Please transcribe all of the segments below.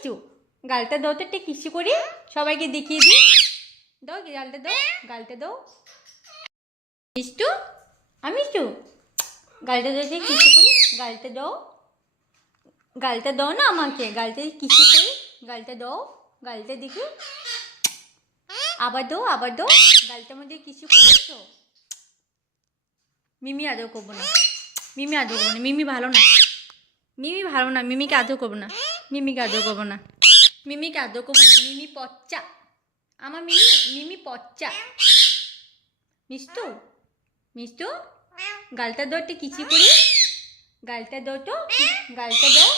মিষ্টু গালটা দাও তো একটা কিসি করি, সবাইকে দেখিয়ে দিই। দাও গালটা দাও, গালটা দাও মিষ্টু। মিষ্টু গালটা দাও, কিসি করি, গালটা দাও, গালটা দাও না আমাকে, গালটা কিসি করি, গালটা দাও, গালটা দেখি, আবার দাও, আবার দাও, গালটার মধ্যে কিছু করি তো। মিমি আদর করবো না, মিমি আদর করবো না, মিমি ভালো না, মিমি ভালো না, মিমিকে আদর করবো না, মিমিকে আদর করবো না, মিমিকে আদর করবো না, মিমি পচ্চা, আমার মিমি, মিমি পচ্চা। মিষ্টু, মিষ্টু গালটা দাও একটা কিছু করি, গালটা দাও তো, গালটা দাও।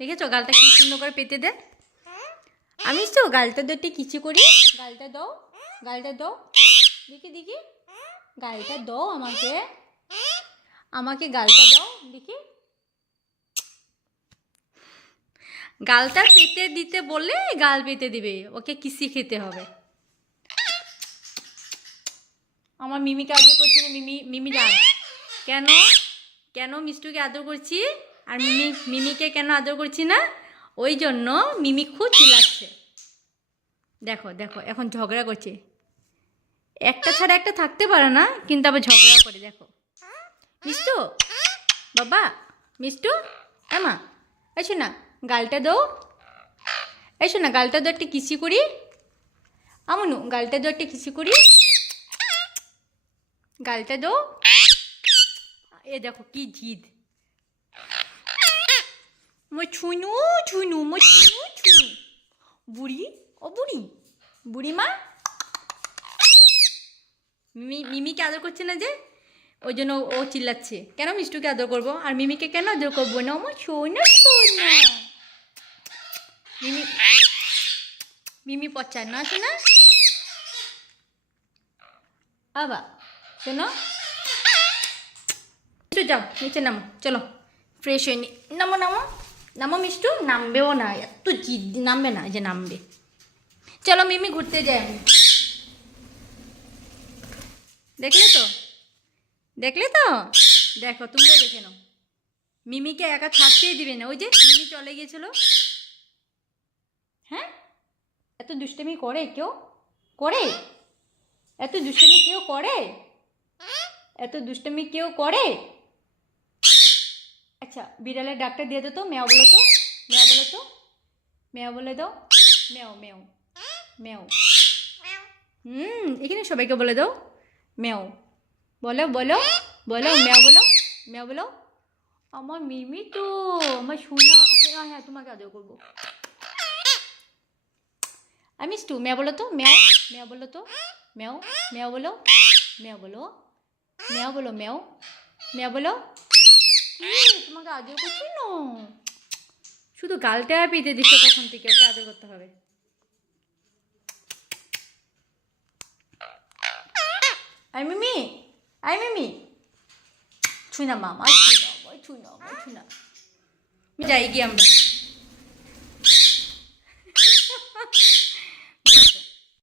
দেখেছো গালটা কি সুন্দর করে পেতে দে। আমি তো গালটা দাও একটু কিছু করি, গালটা দাও, গালটা দাও, দেখি দেখি, গালটা দাও আমাকে, আমাকে গালটা দাও দেখি। গালটা পেতে দিতে বললে গাল পেতে দিবে, ওকে কিসি খেতে হবে। আমার মিমিকে আদর করছি না, মিমি, মিমি যান কেন, কেন মিষ্টুকে আদর করছি আর মিমিকে কেন আদর করছি না, ওই জন্য মিমি খুব চিল্লাচ্ছে। দেখো দেখো এখন ঝগড়া করছে, একটা ছাড়া একটা থাকতে পারে না, কিন্তু আবার ঝগড়া করে। দেখো মিষ্টু, বাবা মিষ্টু, মা এসো না, গালটা দাও, এসো না, গালটা দাও একটা কিসি করি, আমনু গালটা দাও একটা কিসি করি, গালটা দাও। এ দেখো কি জিদ, মো ছুনু ছুনু, মো ছুনু ছুনু, বুড়ি ও বুড়ি, বুড়ি মা। মিমিকে আদর করছে না যে, ওই জন্য ও চিল্লাচ্ছে। কেন মিষ্টুকে আদর করবো আর মিমিকে কেন আদর করবো না, আমার শোনা শোনা মিমি, মিমি পচা না শোনা। আবা শোনো, মিষ্টু যাও নিচে নামো, চলো ফ্রেশ হয়নি, নামো নামো নামো, মিষ্টু নামবেও না, এত জিদ, নামবে না, যে নামবে। চলো মিমি ঘুরতে যাই আমি। দেখলে তো, দেখলে তো, দেখো তোমরা দেখে নাও, মিমিকে একা থাকতেই দিবে না, ওই যে মিমি চলে গিয়েছিল। হ্যাঁ এত দুষ্টামি করে কেউ, করে এত দুষ্টামি কেউ করে, এত দুষ্টামি কেউ করে। আচ্ছা বিড়ালের ডাকটা দিয়ে দো তো, মেও বলো তো, মেও বলো তো, মেও বলে দাও, মেও মেও মেও। এখানে সবাইকে বলে দাও মেও, বলো বলো বলো, মেও বলো, মেও বলো। আমার মিমি তো, আমার শোনা, হ্যাঁ হ্যাঁ তোমাকে আদর করবো। আমি মিষ্টু মেও বলো তো, মেও, মেও বলো তো, মেও, মেও বলো, মেও বলো, মেও বলো, মেও, মেও বলো। তোমাকে আদর করছি না, শুধু গালটা পেতে দিচ্ছে, কখন থেকে ওকে আদর করতে হবে। আই মিমি, আই মিমি, ছুই না মামা, ছুই না, ছুই না, ছুই না, যাই গিয়ে আমরা।